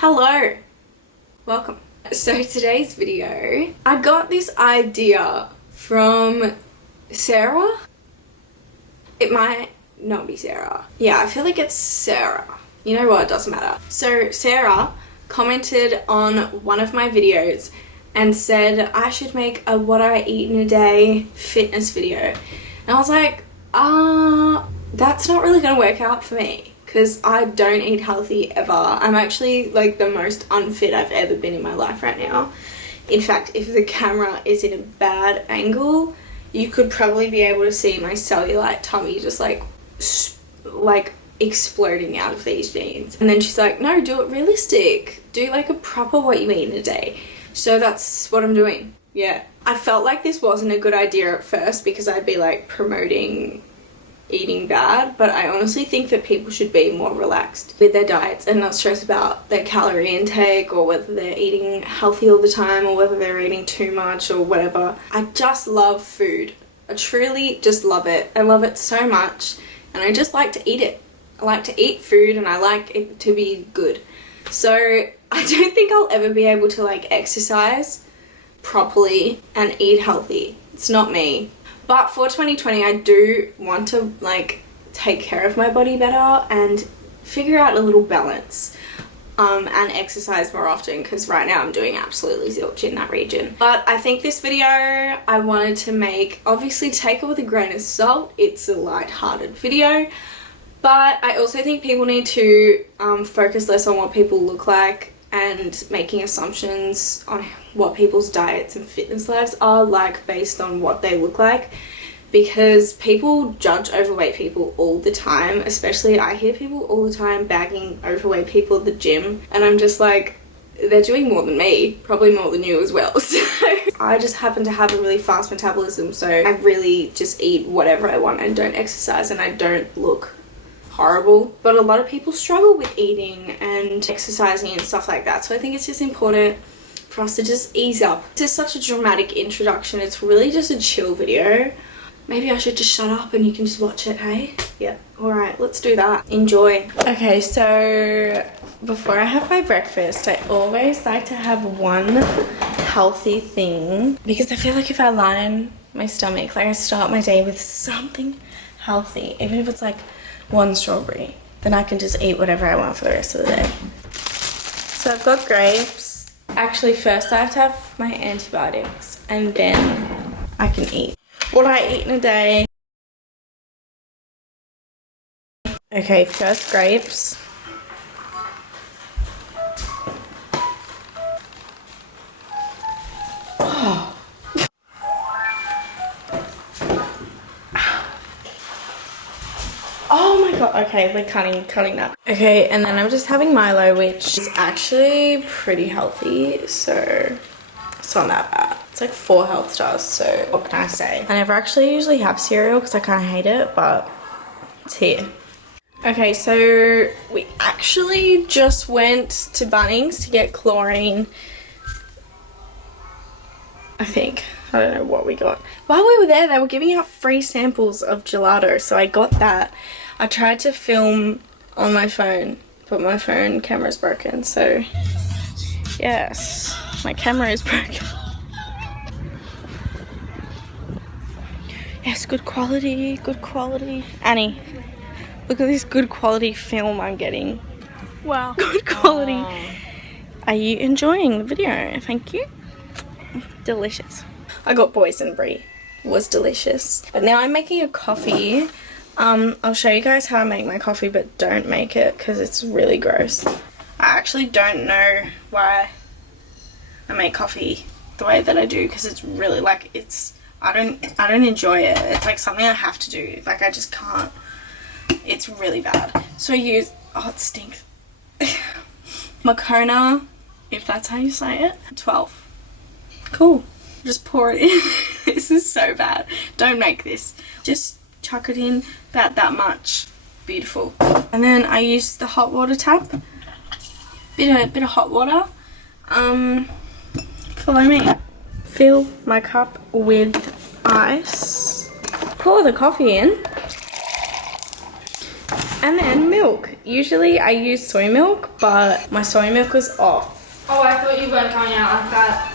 Hello, welcome. So today's video, I got this idea from Sarah. It might not be Sarah. Yeah, I feel like it's Sarah. You know what, it doesn't matter. So Sarah commented on one of my videos and said I should make a what I eat in a day fitness video. And I was like, that's not really gonna work out for me because I don't eat healthy ever. I'm actually like the most unfit I've ever been in my life right now. In fact, if the camera is in a bad angle, you could probably be able to see my cellulite tummy just like exploding out of these jeans. And then she's like, no, do it realistic. Do like a proper what you eat in a day. So that's what I'm doing. Yeah. I felt like this wasn't a good idea at first because I'd be like promoting eating bad, but I honestly think that people should be more relaxed with their diets and not stress about their calorie intake or whether they're eating healthy all the time or whether they're eating too much or whatever. I just love food. I truly just love it. I love it so much and I just like to eat it. I like to eat food and I like it to be good. So I don't think I'll ever be able to like exercise properly and eat healthy. It's not me. But for 2020, I do want to like take care of my body better and figure out a little balance and exercise more often because right now I'm doing absolutely zilch in that region. But I think this video I wanted to make, obviously take it with a grain of salt. It's a light-hearted video. But I also think people need to focus less on what people look like and making assumptions on what people's diets and fitness lives are like based on what they look like, because people judge overweight people all the time. Especially I hear people all the time bagging overweight people at the gym and I'm just like, they're doing more than me, probably more than you as well. So I just happen to have a really fast metabolism, so I really just eat whatever I want and don't exercise and I don't look horrible. But a lot of people struggle with eating and exercising and stuff like that, so I think it's just important for us to just ease up. This is such a dramatic introduction. It's really just a chill video. Maybe I should just shut up and you can just watch it, hey? Yeah, alright, let's do that. Enjoy. Okay, so before I have my breakfast, I always like to have one healthy thing because I feel like if I line my stomach, like I start my day with something healthy, even if it's like one strawberry, then I can just eat whatever I want for the rest of the day. So I've got grapes. Actually, first I have to have my antibiotics and then I can eat. What I eat in a day. Okay, first grapes. Oh. Oh my god, okay, we're cutting that. Okay, and then I'm just having Milo, which is actually pretty healthy, so it's not that bad. It's like 4 health stars, so what can I say? I never actually usually have cereal because I kind of hate it, but it's here. Okay, so we actually just went to Bunnings to get chlorine, I think. I don't know what we got. While we were there, they were giving out free samples of gelato, so I got that. I tried to film on my phone, but my phone camera's broken, so yes, my camera is broken. Yes, good quality, good quality. Annie, look at this good quality film I'm getting. Wow. Good quality. Are you enjoying the video? Thank you. Delicious. I got boysenberry. Was delicious. But now I'm making a coffee. I'll show you guys how I make my coffee, but don't make it because it's really gross. I actually don't know why I make coffee the way that I do because it's really like I don't enjoy it. It's like something I have to do. Like I just can't. It's really bad. So I use, oh it stinks. Moccona, if that's how you say it. 12. Cool. Just pour it in. This is so bad. Don't make this. Just chuck it in about that much. Beautiful. And then I use the hot water tap. Bit of hot water. Follow me. Fill my cup with ice. Pour the coffee in. And then milk. Usually I use soy milk, but my soy milk was off. Oh, I thought you weren't going out like that.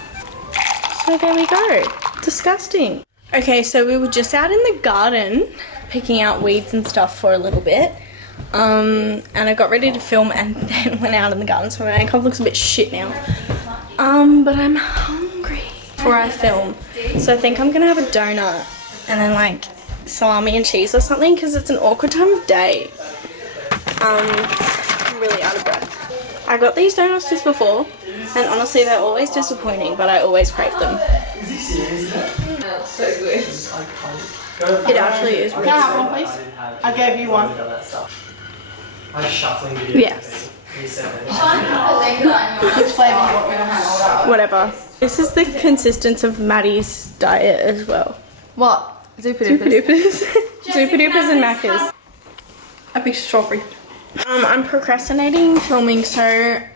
So there we go. Disgusting. Okay, so we were just out in the garden picking out weeds and stuff for a little bit. And I got ready to film and then went out in the garden, so my makeup looks a bit shit now. But I'm hungry before I film. So I think I'm gonna have a donut and then like salami and cheese or something because it's an awkward time of day. I'm really out of breath. I got these donuts just before and honestly they're always disappointing, but I always crave them. That's so good. It actually is really Can I have one, please? I gave you one. Yes. Which flavour you want me to have? Whatever. This is the consistency of Maddie's diet as well. What? Zupa Zupa Dupas. Zupa Dupas and Macca's. A big strawberry. I'm procrastinating filming, so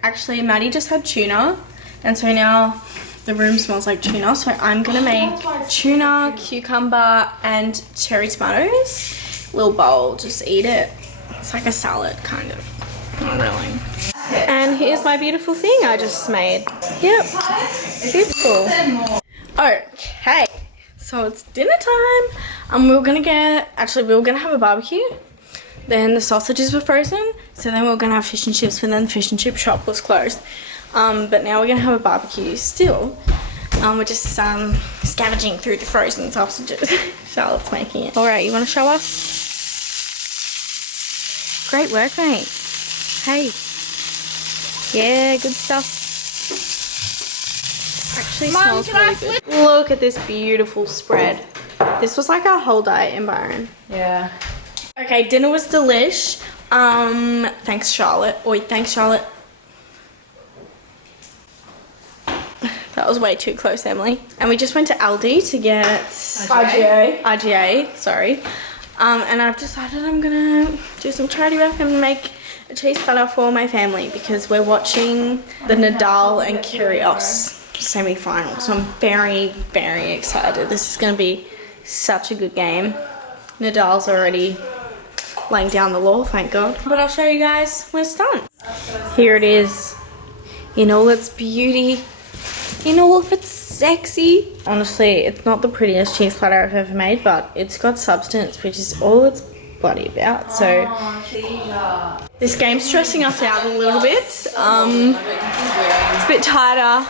actually Maddie just had tuna and so now the room smells like tuna, so I'm gonna make tuna, cucumber and cherry tomatoes. Little bowl, just eat it. It's like a salad kind of, not really. And here's my beautiful thing I just made. Yep, beautiful. Okay, so it's dinner time. We were gonna have a barbecue. Then the sausages were frozen, so then we were gonna have fish and chips, but then the fish and chip shop was closed. But now we're gonna have a barbecue still. We're just scavenging through the frozen sausages. Charlotte's making it. Alright, you wanna show us? Great work, mate. Hey. Yeah, good stuff. Actually smells really good. Look at this beautiful spread. This was like our whole diet in Byron. Yeah. Okay, dinner was delish. Thanks Charlotte. Oi, thanks Charlotte. That was way too close, Emily. And we just went to Aldi to get IGA, sorry. And I've decided I'm gonna do some charity work and make a cheese platter for my family because we're watching the Nadal and Kyrgios semi-final. So I'm very, very excited. This is gonna be such a good game. Nadal's already laying down the law, thank God. But I'll show you guys when it's done. Here it is in all its beauty, in all of its sexy. Honestly, it's not the prettiest cheese platter I've ever made, but it's got substance, which is all it's bloody about. So this game's stressing us out a little bit. It's a bit tighter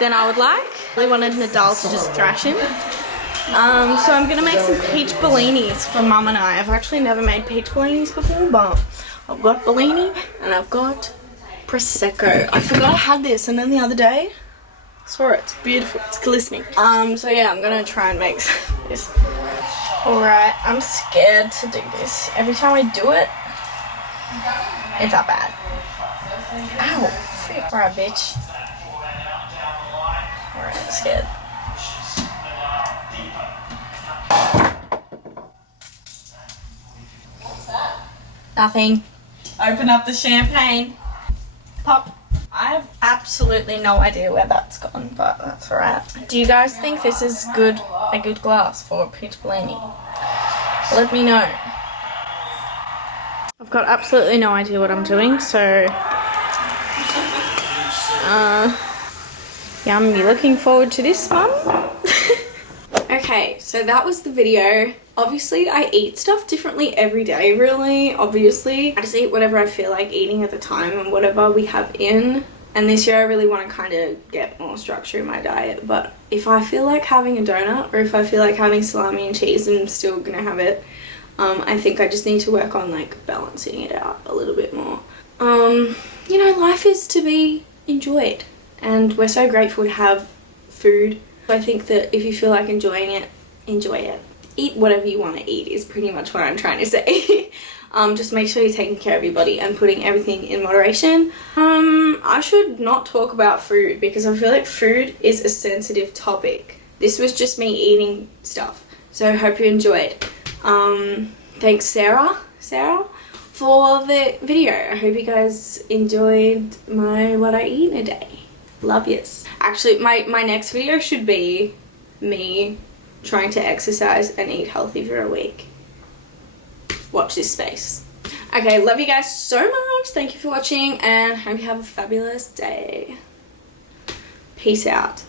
than I would like. I really wanted Nadal to just thrash him. So I'm gonna make some peach bellinis for Mum and I. I've actually never made peach bellinis before, but I've got Bellini and I've got Prosecco. I forgot I had this, and then the other day I saw it. It's beautiful. It's glistening. So yeah, I'm gonna try and make this. Alright, I'm scared to do this. Every time I do it, it's that bad. Ow, frick. Alright, bitch. Alright, I'm scared. Nothing. Open up the champagne. Pop. I have absolutely no idea where that's gone, but that's alright. Do you guys think this is a good glass for peach Bellini? Let me know. I've got absolutely no idea what I'm doing, so yeah, I'm gonna be looking forward to this one. Okay, so that was the video. Obviously, I eat stuff differently every day, really, obviously. I just eat whatever I feel like eating at the time and whatever we have in. And this year I really want to kind of get more structure in my diet. But if I feel like having a donut or if I feel like having salami and cheese, I'm still going to have it. I think I just need to work on like balancing it out a little bit more. You know, life is to be enjoyed. And we're so grateful to have food. I think that if you feel like enjoying it, enjoy it. Eat whatever you want to eat is pretty much what I'm trying to say. Just make sure you're taking care of your body and putting everything in moderation. I should not talk about food because I feel like food is a sensitive topic. This was just me eating stuff. So I hope you enjoyed. Thanks Sarah for the video. I hope you guys enjoyed what I eat in a day. Love yous. Actually, my next video should be me trying to exercise and eat healthy for a week. Watch this space. Okay, love you guys so much. Thank you for watching and hope you have a fabulous day. Peace out.